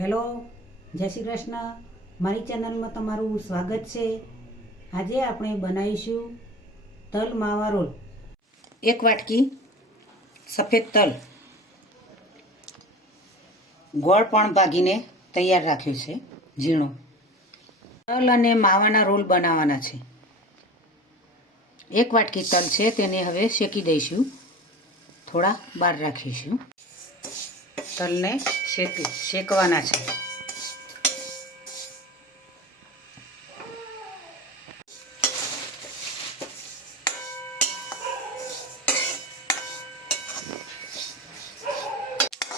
Hello, જય શ્રી કૃષ્ણ. મારી ચેનલમાં તમારું સ્વાગત છે. આજે આપણે બનાવીશું તલ માવા રોલ. 1 વાટકી સફેદ તલ, ગોળ પણ ભાગીને તૈયાર રાખ્યું છે ઝીણો. તલ અને માવાના રોલ બનાવવાના છે. 1 વાટકી તલ છે, તેને હવે શેકી દઈશું, થોડા બહાર રાખીશું. તલને શેકવાના છે.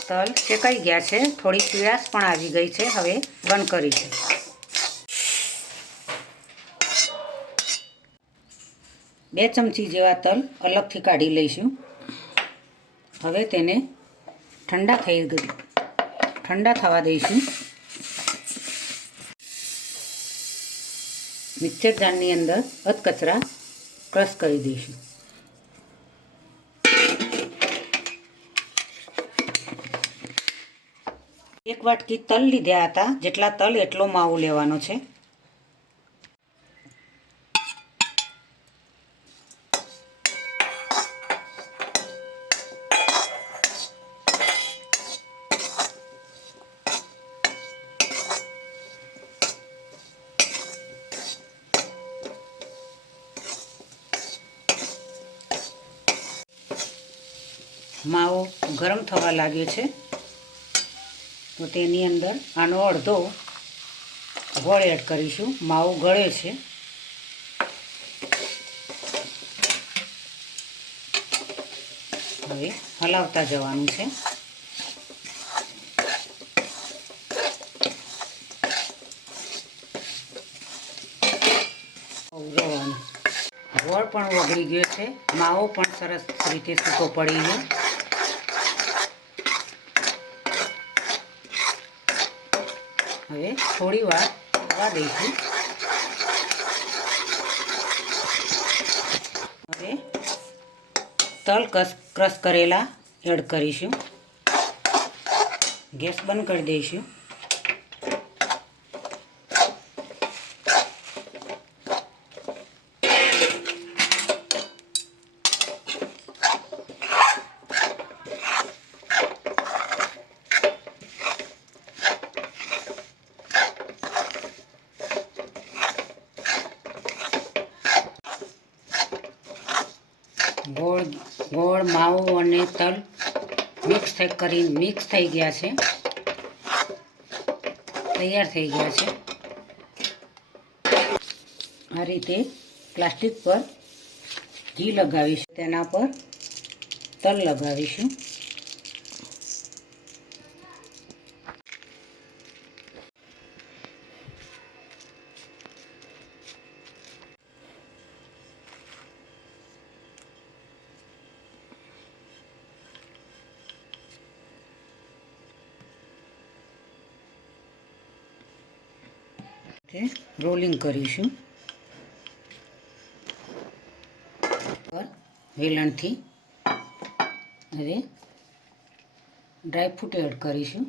તલ શેકાઈ ગયા છે, થોડી પીળાશ પણ આવી ગઈ છે. હવે બંધ કરીશું. બે ચમચી જેવા તલ અલગથી કાઢી લઈશું. હવે તેને ઠંડા થવા દઈશું. મિક્સર જારની અંદર અધકચરા ક્રશ કરી દઈશું. એક વાટકી તલ લીધા હતા, જેટલા તલ એટલો માવો લેવાનો છે. માવો ગરમ થવા લાગ્યો છે, તો તેની અંદર આનો અડધો ગોળ એડ કરીશું. માવો ગળે છે. હવે હલાવતા જવાનું છે. ગોળ પણ ઓગળી ગયો છે, માવો પણ સરસ રીતે સૂકો પડી ગયો. હવે થોડી વાર થવા દઈશું. હવે તલ ક્રશ કરેલા એડ કરીશું. ગેસ બંધ કરી દઈશું. ગોળ માવો અને તલ મિક્સ થઈ ગયા છે, તૈયાર થઈ ગયા છે. આ રીતે પ્લાસ્ટિક પર ઘી લગાવીશું, તેના પર તલ લગાવીશું. રોલિંગ કરીશું. વેલણથી હવે ડ્રાયફ્રૂટ એડ કરીશું.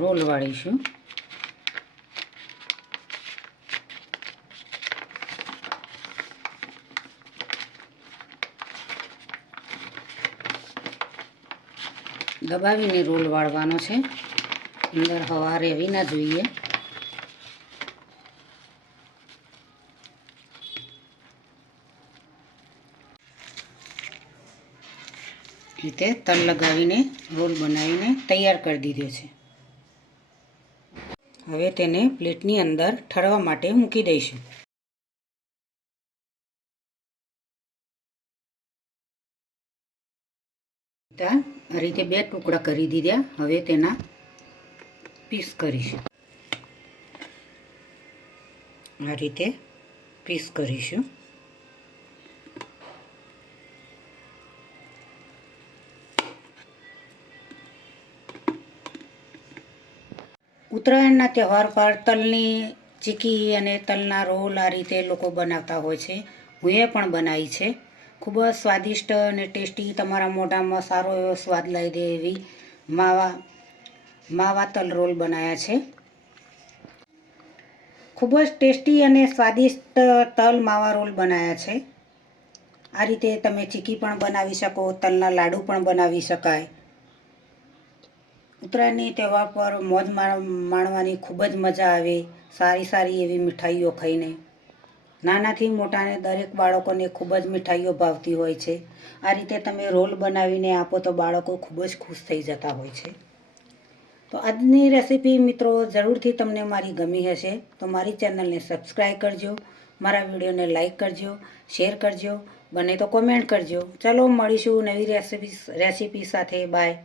રોલ વાળીશું. દબાવીને રોલ વાળવાનો છે, અંદર હવા રહેવી ના જોઈએ. રીતે તલ લગાવીને રોલ બનાવીને તૈયાર કરી દીધો છે. હવે તેને પ્લેટની અંદર ઠરવા માટે મૂકી દઈશું. આ રીતે 2 ટુકડા કરી દીધા. હવે તેના પીસ કરીશું. આ રીતે પીસ કરીશું. ઉત્તરાયણના તહેવાર પર તલની ચીકી અને તલના રોલ આ રીતે લોકો બનાવતા હોય છે. હું એ પણ બનાવી છે. ખૂબ જ સ્વાદિષ્ટ અને ટેસ્ટી, તમારા મોઢામાં સારો એવો સ્વાદ લાવી દે એવી માવા તલ રોલ બનાવ્યા છે. ખૂબ જ ટેસ્ટી અને સ્વાદિષ્ટ તલ માવા રોલ બનાવ્યા છે. આ રીતે તમે ચીકી પણ બનાવી શકો, તલના લાડુ પણ બનાવી શકાય. ઉત્તરાયણની તહેવાર પર મોજ માણવાની ખૂબ જ મજા આવે સારી સારી એવી મીઠાઈઓ ખાઈને. નાનાથી મોટાને દરેક બાળકોને ખૂબ જ મીઠાઈઓ ભાવતી હોય છે. આ રીતે તમે રોલ બનાવીને આપો તો બાળકો ખૂબ જ ખુશ થઈ જતા હોય છે. તો આજની રેસીપી મિત્રો જરૂરથી તમને મારી ગમી હશે તો મારી ચેનલને સબસ્ક્રાઈબ કરજો, મારા વિડીયોને લાઈક કરજો, શેર કરજો, બને તો કોમેન્ટ કરજો. ચલો મળીશું નવી રેસીપી સાથે. બાય.